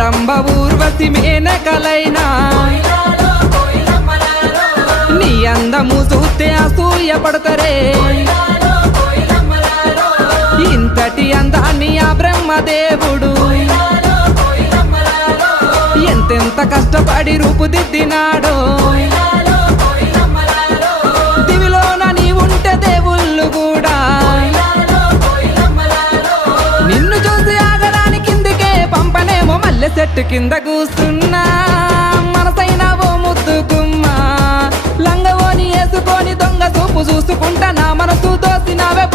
రంభ ఊర్వశి మేనకలైనా నీ అందము చూస్తే అసూయ పడతారే ఇంతటి అందాన్ని ఆ బ్రహ్మదేవుడు ఎంతెంత కష్టపడి రూపుదిద్దినాడో దివిలోన నీ ఉంటే దేవుళ్ళు కూడా నిన్ను చూసి ఆగడానికి కిందికే పంపనేమో మల్లె చెట్టు కింద కూస్తున్నా మనసైనా ఓ ముద్దుకుమ్మా లంగవోని వేసుకొని దొంగ చూపు చూసుకుంటా నా మనసు దోసినావే